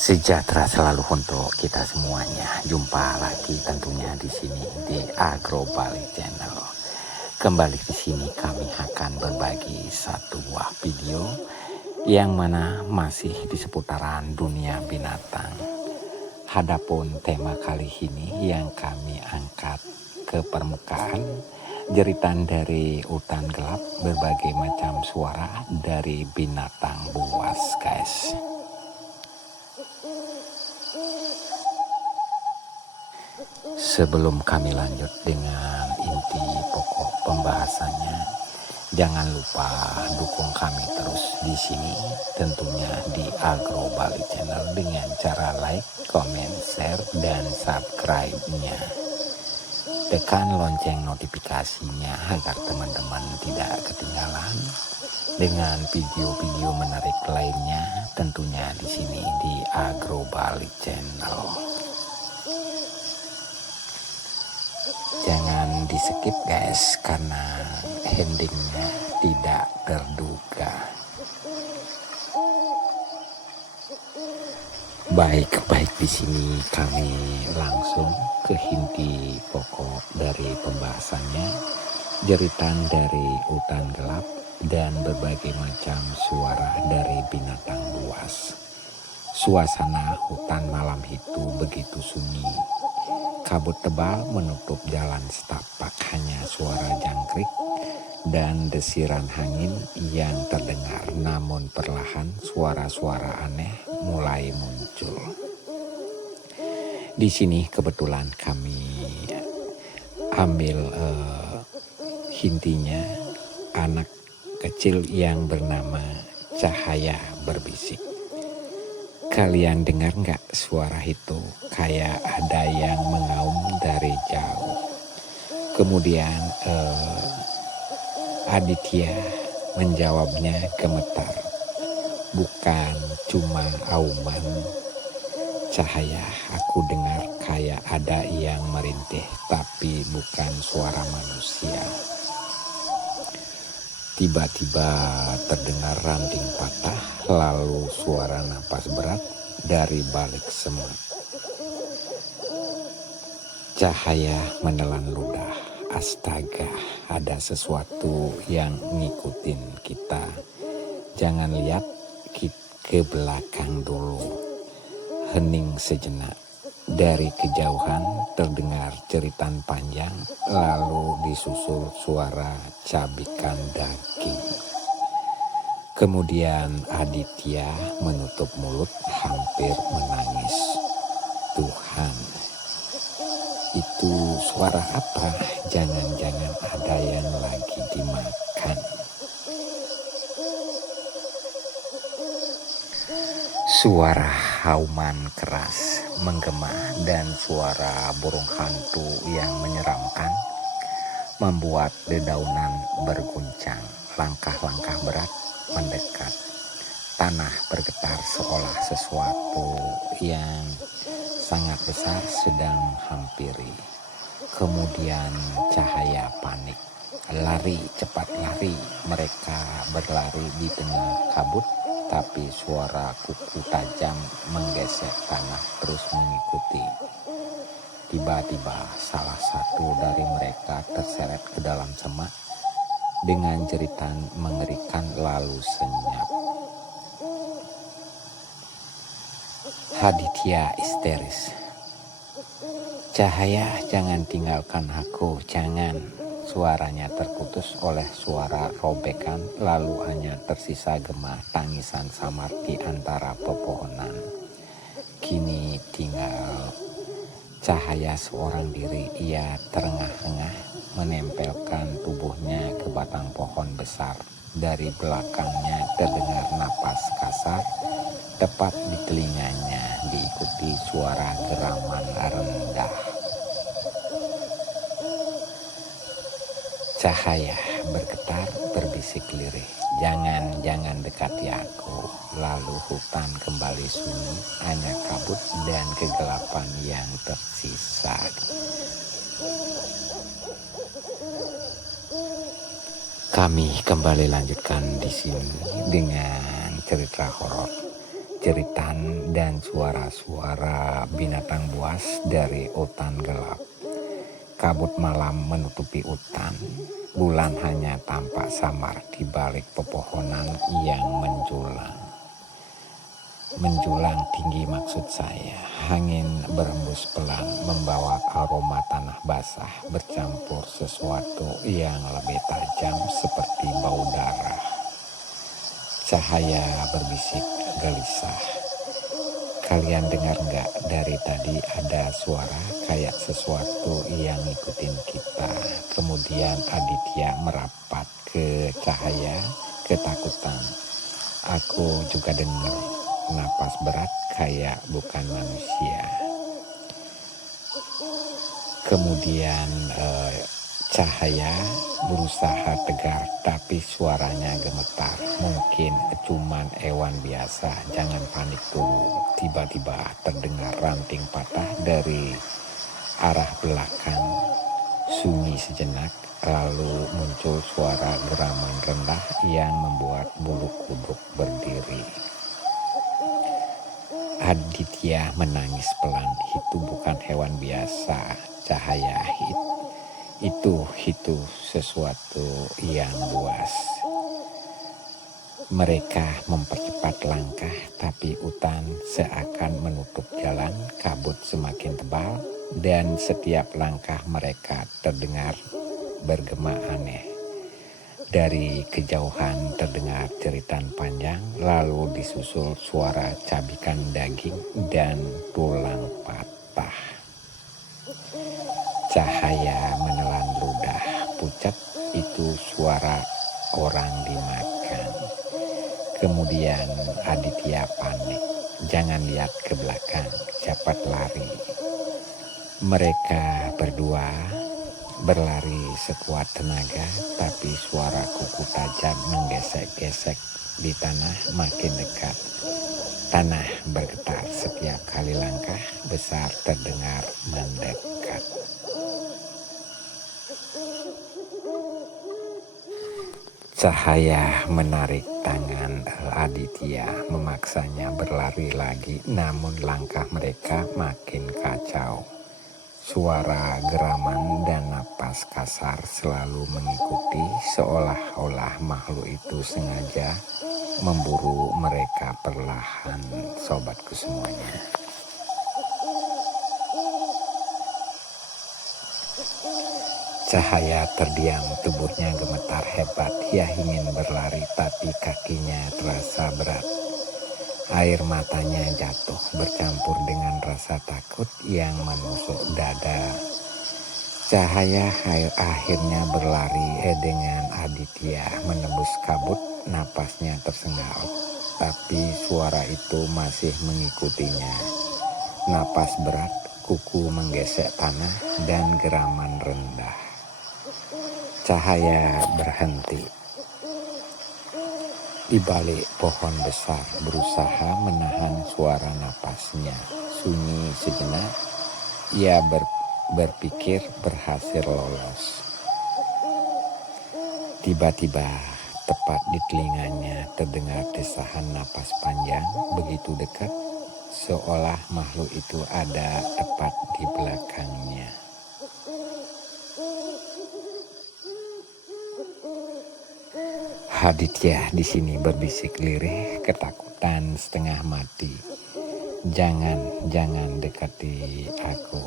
Sejahtera selalu untuk kita semuanya. Jumpa lagi tentunya di sini di Agro Bali Channel. Kembali di sini kami akan berbagi satu buah video yang mana masih di seputaran dunia binatang. Hadapun tema kali ini yang kami angkat ke permukaan, jeritan dari hutan gelap, berbagai macam suara dari binatang buas, guys. Sebelum kami lanjut dengan inti pokok pembahasannya, jangan lupa dukung kami terus di sini, tentunya di Agro Bali Channel dengan cara like, comment, share, dan subscribe-nya. Tekan lonceng notifikasinya agar teman-teman tidak ketinggalan dengan video-video menarik lainnya, tentunya di sini di Agro Bali Channel. Jangan di skip guys, karena endingnya tidak terduga. Baik di sini kami langsung ke inti pokok dari pembahasannya, jeritan dari hutan gelap dan berbagai macam suara dari binatang buas. Suasana hutan malam itu begitu sunyi. Kabut tebal menutup jalan setapak, hanya suara jangkrik dan desiran angin yang terdengar. Namun perlahan suara-suara aneh mulai muncul. Di sini kebetulan kami ambil intinya anak kecil yang bernama Cahaya berbisik. Kalian dengar nggak suara itu? Kayak ada yang mengaum dari jauh. Kemudian Aditya menjawabnya gemetar. Bukan cuma auman, Cahaya, aku dengar kayak ada yang merintih, tapi bukan suara manusia. Tiba-tiba terdengar ranting patah, lalu suara napas berat dari balik semak. Cahaya menelan ludah. Astaga, ada sesuatu yang ngikutin kita. Jangan lihat ke belakang dulu. Hening sejenak. Dari kejauhan terdengar jeritan panjang, lalu disusul suara cabikan daging. Kemudian Aditya menutup mulut hampir menangis. Tuhan, itu suara apa? Jangan-jangan ada yang lagi dimakan. Suara hauman keras menggema dan suara burung hantu yang menyeramkan membuat dedaunan berguncang. Langkah-langkah berat mendekat. Tanah bergetar seolah sesuatu yang sangat besar sedang hampiri. Kemudian Cahaya panik. Lari, cepat lari. Mereka berlari di tengah kabut. Tapi suara kuku tajam menggesek tanah terus mengikuti. Tiba-tiba salah satu dari mereka terseret ke dalam semak dengan jeritan mengerikan lalu senyap. Aditya histeris. Cahaya, jangan tinggalkan aku, jangan. Suaranya terputus oleh suara robekan, lalu hanya tersisa gema tangisan samar di antara pepohonan. Kini tinggal Cahaya seorang diri. Ia terengah-engah menempelkan tubuhnya ke batang pohon besar. Dari belakangnya terdengar napas kasar, tepat di telinganya, diikuti suara geraman rendah. Cahaya bergetar, berbisik lirih. Jangan dekati aku. Lalu hutan kembali sunyi, hanya kabut dan kegelapan yang tersisa. Kami kembali lanjutkan di sini dengan cerita horor. jeritan dan suara-suara binatang buas dari hutan gelap. Kabut malam menutupi hutan. Bulan hanya tampak samar di balik pepohonan yang menjulang. Menjulang tinggi maksud saya. Angin berembus pelan membawa aroma tanah basah bercampur sesuatu yang lebih tajam seperti bau darah. Cahaya berbisik gelisah. Kalian dengar nggak, dari tadi ada suara kayak sesuatu yang ngikutin kita. Kemudian Aditya merapat ke Cahaya, ketakutan. Aku juga dengar napas berat kayak bukan manusia. Kemudian Cahaya berusaha tegar tapi suaranya gemetar. Mungkin cuman hewan biasa, jangan panik dulu. Tiba-tiba terdengar ranting patah dari arah belakang. Sunyi sejenak, lalu muncul suara geraman rendah yang membuat bulu kuduk berdiri. Aditya menangis pelan. Itu bukan hewan biasa, Cahaya. Itu sesuatu yang buas. Mereka mempercepat langkah, tapi hutan seakan menutup jalan. Kabut semakin tebal, dan setiap langkah mereka terdengar bergema aneh. Dari kejauhan terdengar jeritan panjang, lalu disusul suara cabikan daging dan tulang patah. Cahaya menelan ludah pucat. Itu suara orang dimakan. Kemudian Aditya panik. Jangan lihat ke belakang, cepat lari. Mereka berdua berlari sekuat tenaga, tapi suara kuku tajam menggesek-gesek di tanah makin dekat. Tanah bergetar setiap kali langkah besar terdengar mendekat. Cahaya menarik tangan Aditya, memaksanya berlari lagi, namun langkah mereka makin kacau. Suara geraman dan napas kasar selalu mengikuti, seolah-olah makhluk itu sengaja memburu mereka perlahan. Sobatku semuanya, Cahaya terdiam, tubuhnya gemetar hebat. Ia ingin berlari tapi kakinya terasa berat. Air matanya jatuh bercampur dengan rasa takut yang menusuk dada. Cahaya akhirnya berlari dengan Aditya menembus kabut. Napasnya tersengal, tapi suara itu masih mengikutinya. Napas berat, kuku menggesek tanah, dan geraman rendah. Cahaya berhenti di balik pohon besar, berusaha menahan suara napasnya. Sunyi sejenak, ia berpikir berhasil lolos. Tiba-tiba, tepat di telinganya terdengar desahan napas panjang, begitu dekat, seolah makhluk itu ada tepat di belakangnya. Aditya di sini berbisik lirih, ketakutan setengah mati. Jangan dekati aku.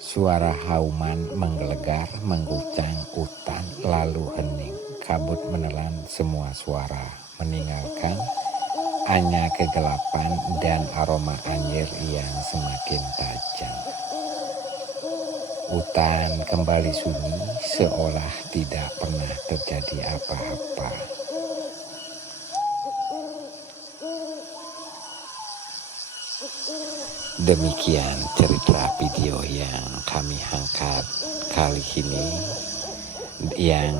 Suara hauman menggelegar, mengguncang hutan, lalu hening. Kabut menelan semua suara, meninggalkan hanya kegelapan dan aroma anjir yang semakin tajam. Hutan kembali sunyi, seolah tidak pernah terjadi apa-apa. Demikian cerita video yang kami angkat kali ini, yang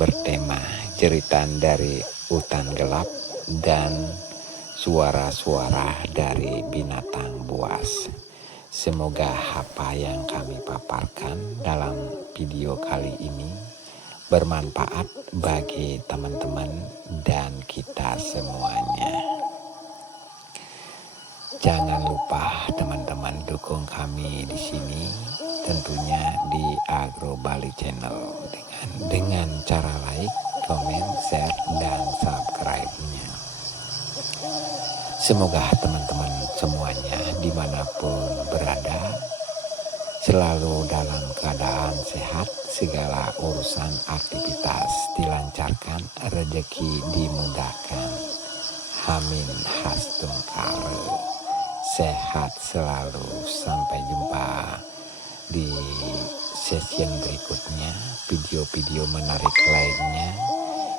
bertema jeritan dari hutan gelap dan suara-suara dari binatang buas. Semoga apa yang kami paparkan dalam video kali ini bermanfaat bagi teman-teman dan kita semuanya. Jangan lupa teman-teman dukung kami di sini, tentunya di Agro Bali Channel dengan cara like, komen, share, dan subscribe-nya. Semoga teman-teman semuanya dimanapun berada selalu dalam keadaan sehat, segala urusan aktivitas dilancarkan, rezeki dimudahkan. Amin hastungkare. Sehat selalu. Sampai jumpa di session berikutnya, video-video menarik lainnya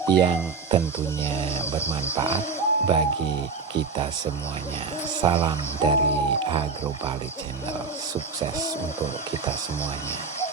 yang tentunya bermanfaat bagi kita semuanya. Salam dari Agro Bali Channel. Sukses untuk kita semuanya.